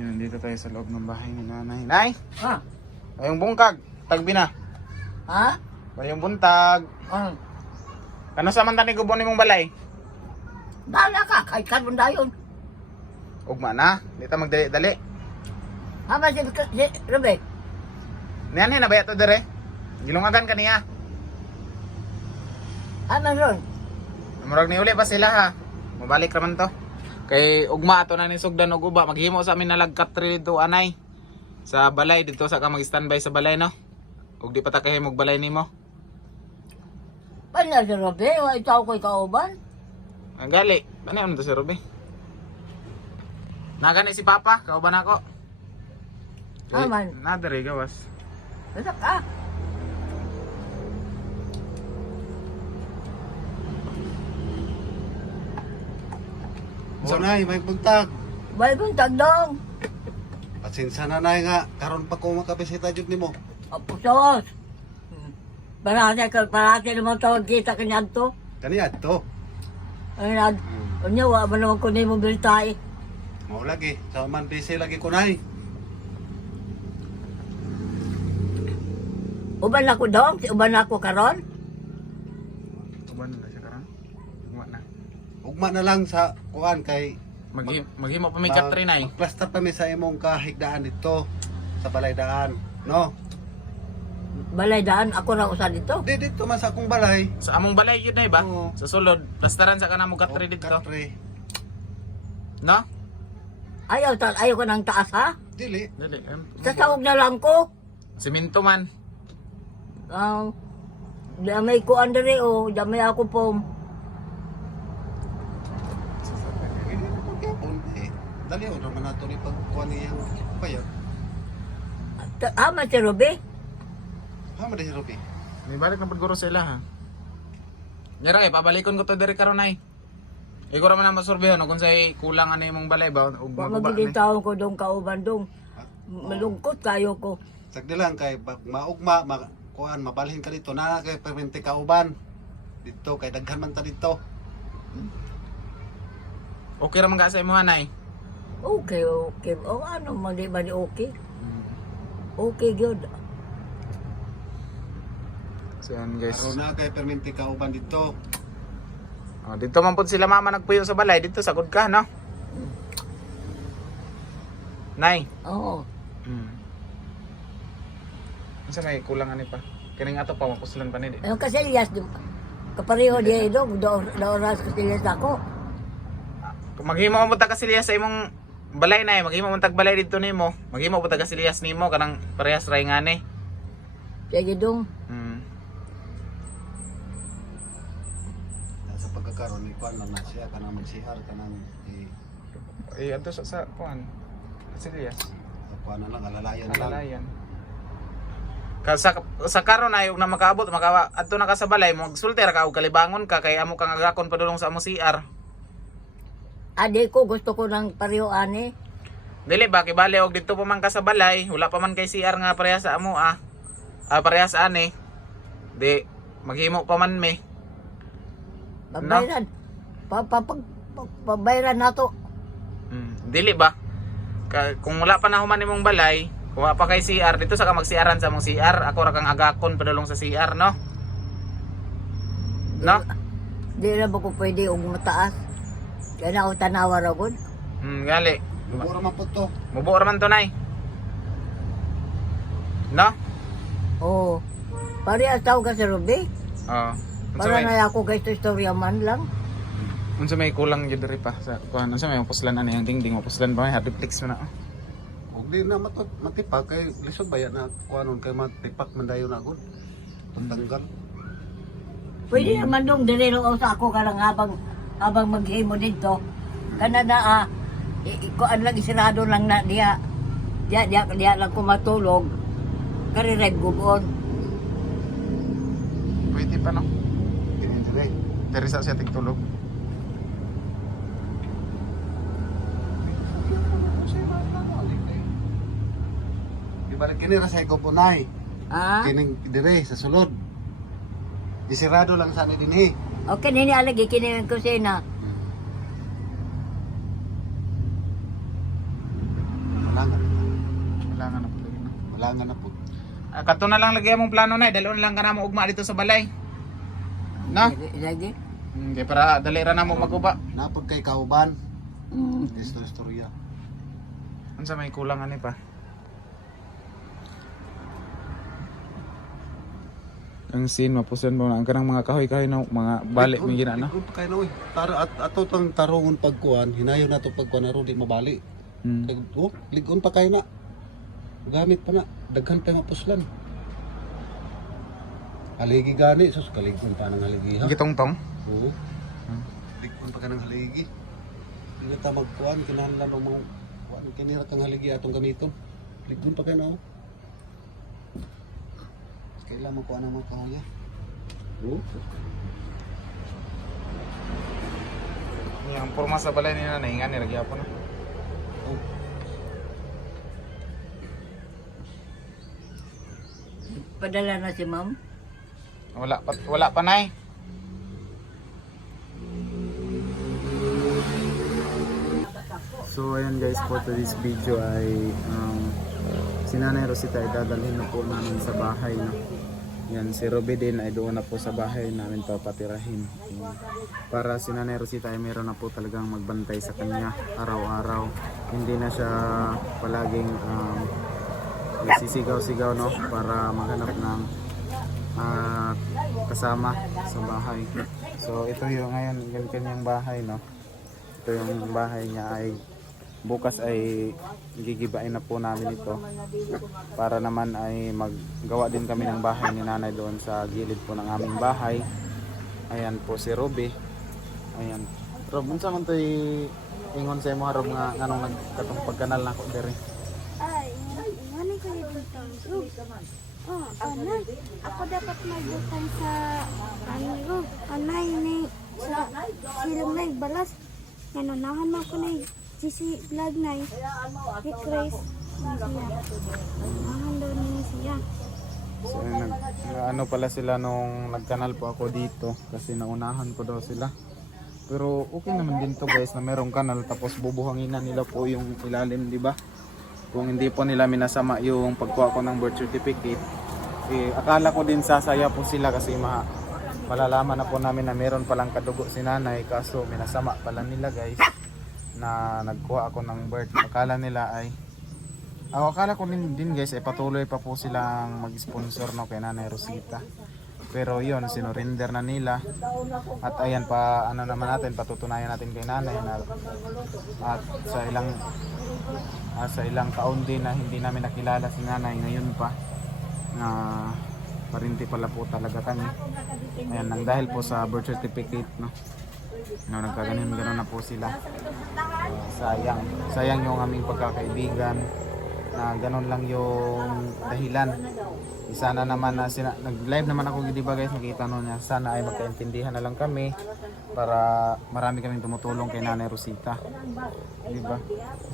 Yun, nandito tayo sa loob ng bahay ni nanay. Nay! Ha? Ayong bungkag! Tagbi na! Ha? Ayong buntag! Kano sa man tani gubon nimong balay? Dala ka, kahit karon dayon. Ugma na, di ta magdali-dali. Hama si Robek. Niyan na ba to dire? Gilungagan ka niya. Hama ron. Murag ni uli pa sila ha. Mabalik raman to. Kay ugma ato na ni sugdan og uba, maghimo sa amin na lagkat dito anay. Sa balay dito sa ka mag-standby sa balay no. Ug di pa ta kahimog balay nimo. Panya si Robek, wa itaw ko'y kauban. Ang gali, ano to si Ruby? Nagani si Papa, kauban ako. Aman. Nadari gawas. Basta ka. So nay, may buntag. Bay buntag dong. Pasensya na nay nga, karon pa ko makabisita jud nimo. Apusos. Parati naman tawag kita kanyan to. Kaniya to. Ayun, unya wa man naman ko na yung mobilitay. Mao lagi, sa man busy lagi ko nay. Uban ako dong, uban ako karon. Uban na siya karon. Ugma na. Ugma na lang sa kuan kay Maghimo pa may katri nay. Plaster pa mi sa imong kahigdaan dito sa balay daan, no? Balay daan, ako na usa dito. Di dito man sa akong balay. Sa among balay yun na ba? Oo. Sa sulod, plastaran sa kanamo katri dito. Katri. No? Ayaw ko ng taas ha. Dili. Dali. Sasawag na lang ko. Simento man. Damay ko andre o, damay ako po. Dali o naman nato ni pagkuan niyang bayad. Ama si Ruby. Hama di Ruby. May balik na paguro sila ha. Nyara pabalikon ko to diri karon ay. Ikaw raman na masurveyo no kung say kulang ano imong balay ba ug maguba Magiging ni. taon ko dong kauban dong. Malungkot kayo ko. Sagdi lang kay pag maugma kuan mabalhin ka dito na kay permente ka uban. Dito kay daghan man ta dito. Okay ra man ka sa imong anay. Okay. O ano, mali ba ni okay? Okay, good. So yan guys. Araw na kay permente ka uban dito. Oh, dito man pud sila mama nagpuyo sa balay dito sagod ka no. Nay. Oo. Unsa may kulang ani pa? Kining ato pa mapuslan pa ni di. Ayun kasi Elias, kapareho dia ito, oras kasi Elias ako. Maghimo mo ta kasilya sa imong balay na maghimo mo tag balay dito nimo. Maghimo mo tag kasilyas nimo kanang parehas ray ngani. Sige dong. Sa pagkakaroon ni kuan lang na siya kanang mag-CR kanang Ato sa kuan. Kasilyas. sa kuan na lang alalayan lang. Alalayan. Sa karon ay na makaabot adto na ka sa balay mo sulti ra ka og kalibangon ka kay amo kang agakon padulong sa amo CR. Ade ko, gusto ko ng pareho ani. Dili ba kibali og dito pa man ka sa balay, wala pa man kay CR nga parehas sa amo parehas ani. Di maghimo pa man me. Pabayran. Pabayran na to. Dili ba? Kung wala pa na human imong balay, kung wala pa kay CR dito sa ka mag-CRan sa mong CR, ako ra kang agakon padulong sa CR, no? No? Di na ba ko pwede og mataas? Kaya na ako tanawa ra gud. Gali. Lubor man po to. Mubo ra man to nay. No? Oo. Parehas tao ka sa Ruby. Oo. Para na ako kay istorya man lang. Unsa may kulang gyud diri pa sa kuan unsa may puslan ani ang dingding puslan ba may reflex man na. Og di na matipag kay lisod baya na kuanon kay matipak man dayon na gud. Pagtanggal. Pwede naman dong dili ro sa ako ka lang habang maghimo dito. Kana na kuan lang isirado lang na diya. Diya lang ko matulog. Kari red gubon. Pwede pa no. Dire. Diri sa siya tigtulog. Balik kini ra sa ko punay. Ha? Kining dire sa sulod. Isirado lang sa ni dinhi. Okay, nini alagi kini ko kusina. Wala nga na po lagi na. Wala nga na po. Kato na lang lagi among plano na, dali lang ka na mo ugma dito sa balay. No? Lagi. Kaya para dali ra na mo maguba. Napod kay kauban. Mm. Istorya. Unsa may kulang ani pa? Ang sin mapusan mo na ang kanang mga kahoy-kahoy na mga bali may gina no. Ligon pa kayo na uy. Ato tang tarungon pagkuan, hinayo na to pagkuan aro di mabali. Hmm. Oh, ligon pa kayo na. Gamit pa na, daghan pa mapuslan. Haligi gani, sus kaligon pa ng haligi ha. Gitong-tong. Oo. Ligon pa ka ng haligi. Hindi ta magkuan, kinahanglan ng mga kuan, kinira kang haligi atong gamiton. Ligon pa kayo na. Kailan mo kuan ang mga kahoy. Oo. Yang porma sa balay ni nanay nga ni ragyapon na. Oh. Padala na si ma'am. Wala pa nay. So ayan guys, for today's video ay si Nanay Rosita ay dadalhin na po namin sa bahay no. Yan, si Robby din ay doon na po sa bahay namin papatirahin. Para si Nanay Rosita ay meron na po talagang magbantay sa kanya araw-araw. Hindi na siya palaging sisigaw-sigaw no, para maghanap ng kasama sa bahay. So ito yung ngayon yung kanyang bahay no. Ito yung bahay niya ay bukas ay gigibain na po namin ito para naman ay maggawa din kami ng bahay ni nanay doon sa gilid po ng aming bahay. Ayan po si Robby. Ayan. Rob, unsa man to'y ingon sa imo Rob nga nganong nagkatong pagkanal na ko diri? Ay, ngani ko yung bintang. Oh, anay. Ako dapat magbutang sa kaniro. Anay ni sa silong na balas. Nanunahan mo ko na GC vlog na i-Chris. Nanunahan daw niya siya. So ano pala sila nung nagkanal po ako dito kasi naunahan ko daw sila. Pero okay naman din to guys na merong kanal tapos bubuhangin na nila po yung ilalim, di ba? Kung hindi po nila minasama yung pagkuha ko ng birth certificate, akala ko din sasaya po sila kasi malalaman na po namin na meron palang kadugo si nanay kaso minasama pala nila guys na nagkuha ako ng birth. Akala nila ay akala ko din guys ay patuloy pa po silang mag-sponsor no kay Nanay Rosita. Pero yon sinurinder na nila at ayan pa ano naman natin patutunayan natin kay nanay na at sa ilang taon din na hindi namin nakilala si nanay ngayon pa na parinti pala po talaga kami. Ayan nang dahil po sa birth certificate no nagkaganon na po sila. Sayang yung aming pagkakaibigan na ganon lang yung dahilan. Sana naman na nag-live naman ako di ba guys, nakita noon niya. Sana ay magkaintindihan na lang kami para marami kaming tumutulong kay Nanay Rosita. Di ba?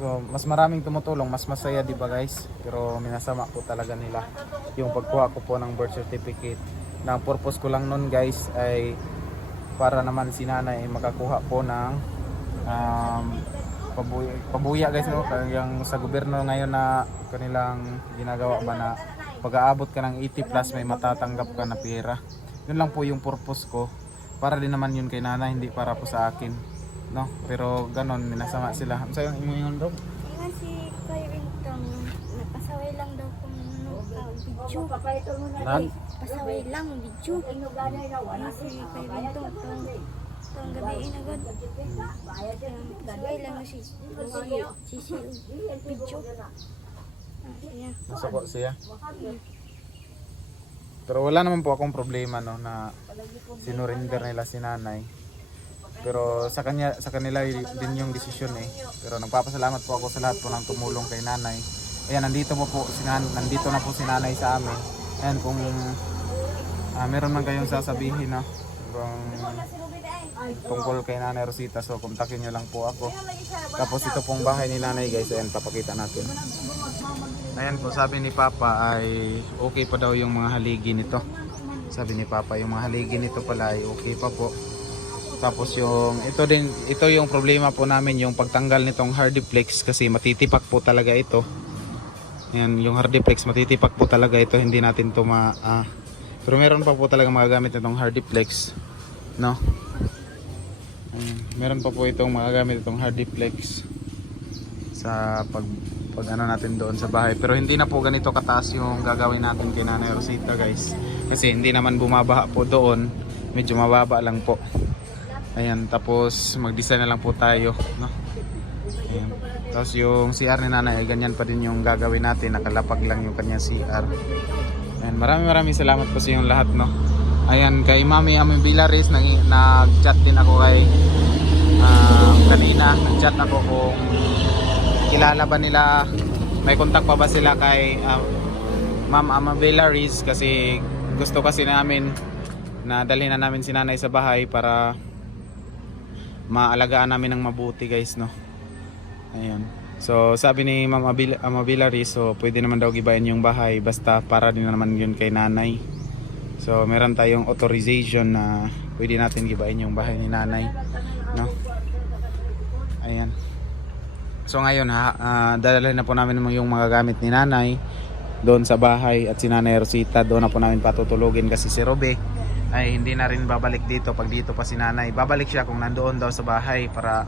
So, mas maraming tumutulong, mas masaya di ba guys? Pero minasama po talaga nila yung pagkuha ko po ng birth certificate. Na ang purpose ko lang noon guys ay para naman si Nanay ay makakuha po ng pabuya guys no, yung sa gobyerno ngayon na kanilang ginagawa ba na pag-aabot ka ng 80 plus may matatanggap ka na pera. Yun lang po yung purpose ko. Para din naman yun kay nanay, hindi para po sa akin. No? Pero ganon, minasama sila. Ano sa'yo yung yun, Rob? Ingan si Kuya Wintong, napasaway lang daw kung video. Pasaway lang, video. Ingan si Kuya Wintong, itong gabi inagod. Pasaway lang si video. Siya. Nasa po siya. Pero wala naman po akong problema no na sinurinder nila si nanay. Pero sa kanila din yung desisyon eh. Pero nagpapasalamat po ako sa lahat po ng tumulong kay nanay. Ayan, nandito na po si nanay sa amin. Ayan, kung meron man kayong sasabihin no, tungkol kay Nanay Rosita, so kontakin nyo lang po ako. Tapos ito pong bahay ni nanay guys, ayan, papakita natin. Ayan po, sabi ni Papa ay okay pa daw yung mga haligi nito. Sabi ni Papa yung mga haligi nito pala ay okay pa po. Tapos ito yung problema po namin, yung pagtanggal nitong hardiplex kasi matitipak po talaga ito. Ayan, yung Hardiplex matitipak po talaga ito, hindi natin to pero meron pa po talaga magagamit itong Hardiplex, no? Ayan, meron pa po itong magagamit itong Hardiplex sa pag ano natin doon sa bahay, pero hindi na po ganito kataas yung gagawin natin kay Nanay Rosita, guys, kasi hindi naman bumabaha po doon, medyo mababa lang po. Ayan, tapos mag-design na lang po tayo, no? Ayan. Tapos yung CR ni Nanay, ganyan pa din yung gagawin natin, nakalapag lang yung kanya CR. Ayan, maraming salamat po sa inyong lahat, no? Ayan, kay Mami Ami Villaris, nag-chat din ako kay kanina, nag-chat ako kung kilala ba nila, may contact pa ba sila kay Ma'am Ama Villaris, kasi gusto kasi namin na dalhin na namin si Nanay sa bahay para maalagaan namin ng mabuti, guys, no? Ayan. So sabi ni Ma'am Ama Villaris, so pwede naman daw gibayan yung bahay basta para din naman yun kay Nanay. So meron tayong authorization na pwede natin gibayan yung bahay ni Nanay, no? Ayan. So ngayon dadalhin na po namin yung mga gamit ni Nanay doon sa bahay, at si Nanay Rosita doon na po namin patutulugin, kasi si Robe ay hindi na rin babalik dito pag dito pa si Nanay. Babalik siya kung nandoon daw sa bahay para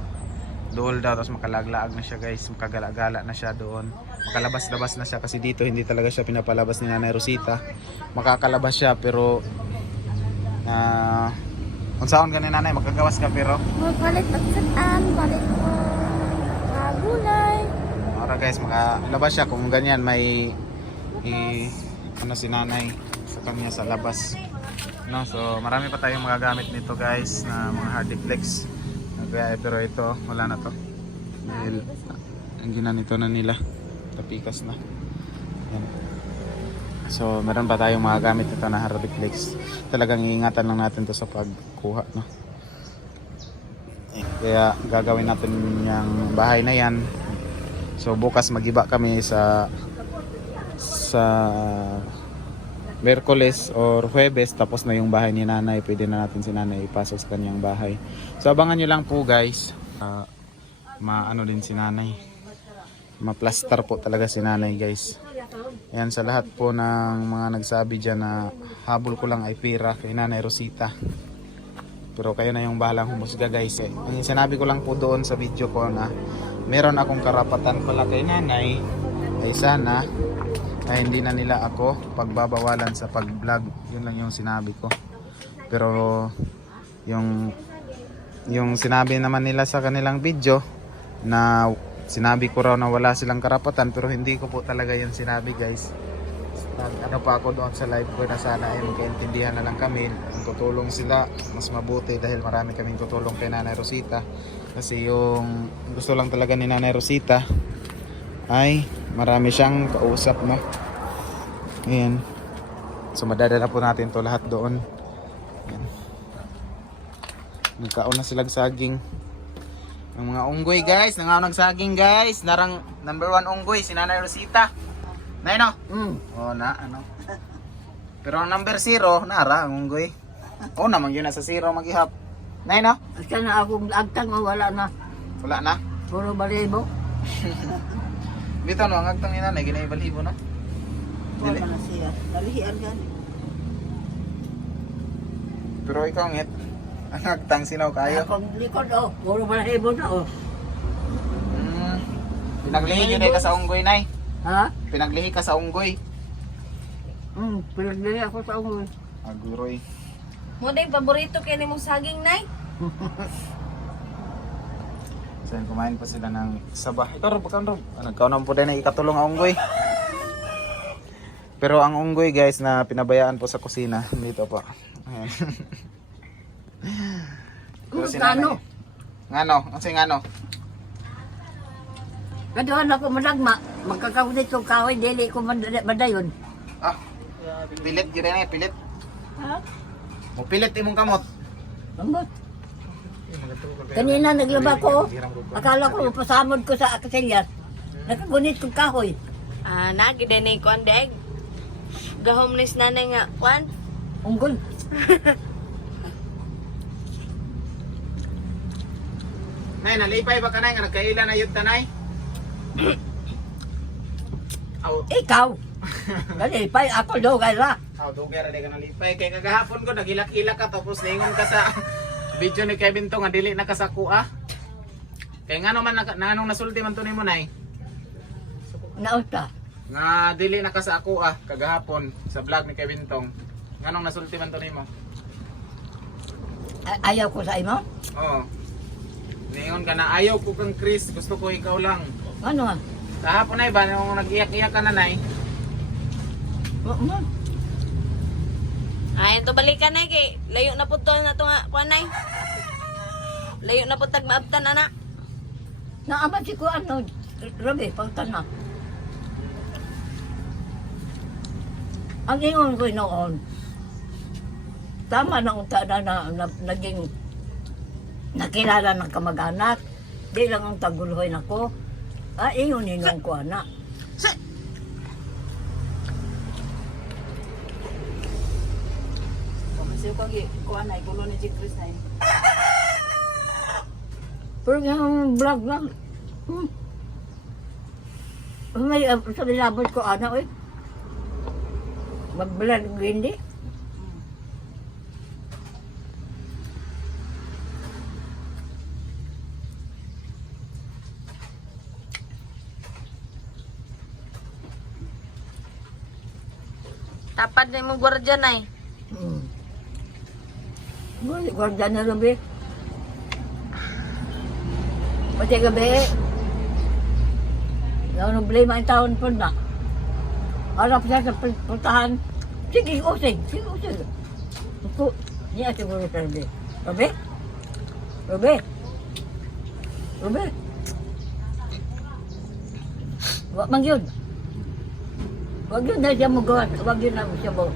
dool daw, tapos makalaglaag na siya, guys, makagala-gala na siya doon, makalabas-labas na siya, kasi dito hindi talaga siya pinapalabas ni Nanay Rosita. Makakalabas siya pero kung saan ka ni Nanay, magkagawas ka pero Magpalit at saan, palit mo gulay. para, guys, makalabas siya kung ganyan may ano si Nanay sa kanya sa labas, no? So marami pa tayong magagamit nito, guys, na mga Hardiplex. Pero ito wala na to dahil ang ginanito na nila, tapikas na. Yan. So meron pa tayong mga gamit ito na Hardiplex, talagang iingatan lang natin to sa pagkuha, no? Kaya gagawin natin yung bahay na yan. So bukas magiba kami sa Miyerkules or Huwebes, tapos na yung bahay ni Nanay, pwede na natin si Nanay ipasok sa kanyang bahay. So abangan nyo lang po, guys, maano din si Nanay, ma-plaster po talaga si Nanay, guys. Ayan, sa lahat po ng mga nagsabi dyan na habol ko lang ay pira kay Nanay Rosita, pero kayo na yung bahalang humusga, guys. Sinabi ko lang po doon sa video ko na meron akong karapatan pala kay Nanay, ay sana ay hindi na nila ako pagbabawalan sa pag-vlog. Yun lang yung sinabi ko. Pero yung sinabi naman nila sa kanilang video na sinabi ko raw na wala silang karapatan, pero hindi ko po talaga yung sinabi, guys. Ano pa ako doon sa live ko na sana ay magkaintindihan na lang kami, tutulong sila, mas mabuti, dahil marami kaming tutulong kay Nanay Rosita. Kasi yung gusto lang talaga ni Nanay Rosita ay marami siyang kausap, no? Ayan. So madadala po natin to lahat doon. Ayan. Nagkaon na silang saging. Ang mga unggoy, guys, nangaon ng saging, guys. Narang number 1 unggoy si Nanay Rosita. Nay, no? Oh, na ano. Pero ang number 0 nara ang unggoy. Oh, naman yun na sa 0 maghihap. Nay, no? Asa na akong agtang, wala na. Wala na. Puro balibo. Bitaw no, ang agtang ni Nanay ginaibalhibo, no? Wala na siya. Dalihian gan. Pero ikaw ngit, ang agtang sinaw kayo. Akong likod, oh. Puro balibo na, oh. Pinaglihi yun ka sa unggoy, Nay. Ha? Pinaglihi ka sa unggoy. Pinaglihi ako sa unggoy. Aguroy. Mo day paborito kay nimong saging, Nay? So yun, kumain pa sila ng sabah. Ikaw Rob, ikaw Rob. Nagkaunan po din na ikatulong ang unggoy. Pero ang unggoy, guys, na pinabayaan po sa kusina, dito po. Ayan. Pero si Nanay- Ngano? Ang say ngano? Kaduhan ako madagma. Magkakaulit yung kahoy, dili ko madayon. Ah, pilit yun na pilit. Ha? O pilit imong kamot. Ambot. Kanina naglaba ko. Akala ko pasamod ko sa akasilyas. Nakagunit kong kahoy. Nagidani ko andeg. Gahomnes nanay nga, kwan? Unggol. Nay, nalipay ba ka, Nay? Nga nagkaila na yun, Tanay? Aw, Ikaw. Nalipay ako dugay ra. dugay ra di ka nalipay. Kay kagahapon ko nagilak-hilak ka tapos ningon ka sa video ni Kevin to nga dili na ka sa kuha. Kay ngano man nanong nasulti man to nimo nay? Nauta. Nga dili na ka sa kuha kagahapon sa vlog ni Kevin tong. Nganong nasulti man to nimo? Ayaw ko sa imo. Oo. Ningon ka na ayaw ko kang Chris, gusto ko ikaw lang. Ano nga? Kahapon ay ba nung nag-iyak-iyak ka na nay? Ay, ito balikan na kay layo na po to na to nga kuanay. Layo na po tag maabtan ana. Naaman si ko ano, Robe, pangtana. Ang ingon ko noon, tama na unta na naging nakilala ng kamag-anak. Di lang ang taguluhoy na ko. Ingon ninong ko anak. Kasi kung kuha na, ikulo ni si Chris na yun. Pero yung vlog. May sabi labot ko anak eh. Mag-vlog hindi. Tapad na mo gwardiya nay. Balik gwardiya na Robe. Pati gabi. Yung problema ang taon po na. Harap siya sa puntahan. Sige, usig. Ito, niya siguro sa Robe. Robe. Wag man yun. Wag yun na siya magawa. Wag yun na siya mo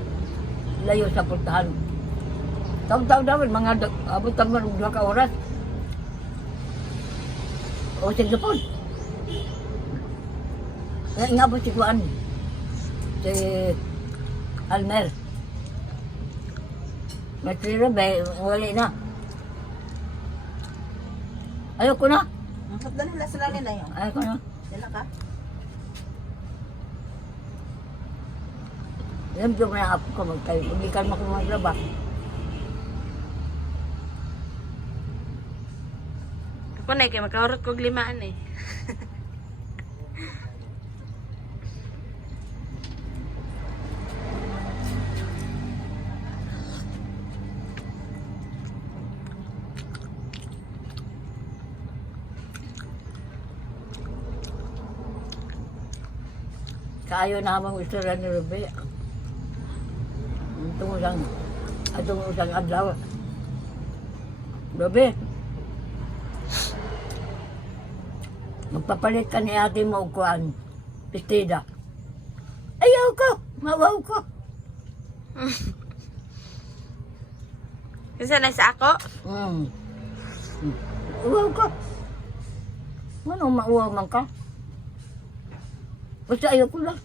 layo sa puntahan. Taon-taon daw, mga abot naman ng 2 ka oras. Usig na po. Nga po si Juan. Si Almer. Matira ba, wali na. Ayoko na. Ang ganun lang sila nila yun. Ayoko na. Sila ka? Alam ko na ako ko magtayo. Hindi ka makumagraba. Ako na kay makahurot kog limaan eh. Kaayo namang gusto rin ni Ruby. Itong isang adlaw. Ruby. Magpapalit ka ni ate mo kuan. Pistida. Ayaw ko. Mawaw ko. Kasi na sa ako. Uwaw ka. Ano mauwaw man ka? Basta ayaw ko lang.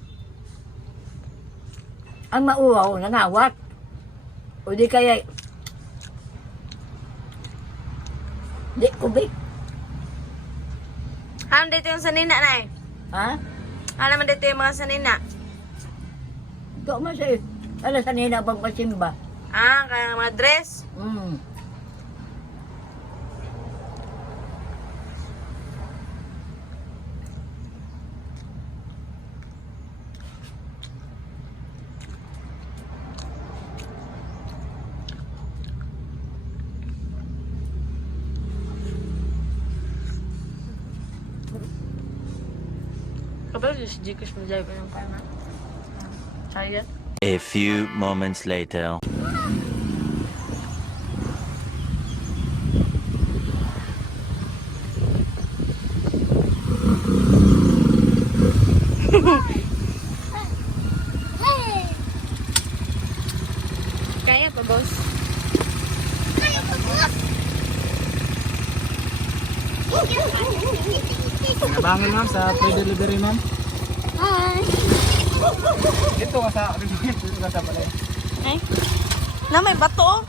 Ang mauwaw, nangawat. O di kaya... Di kubik. Ano dito yung sanina na eh? Ha? Ano naman dito yung mga sanina? Ito mo siya. Alas sanina bang pasimba? Kaya mga dress. Kapag yung Gcash mo dyan pa yung pana. Sayat. A few moments later. Kaya pa, boss? Nabangin ma'am sa free delivery ma'am. Hi! Dito ka sa balay. Eh? Na may bato?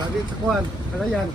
Sabi, kuhan, ano yan?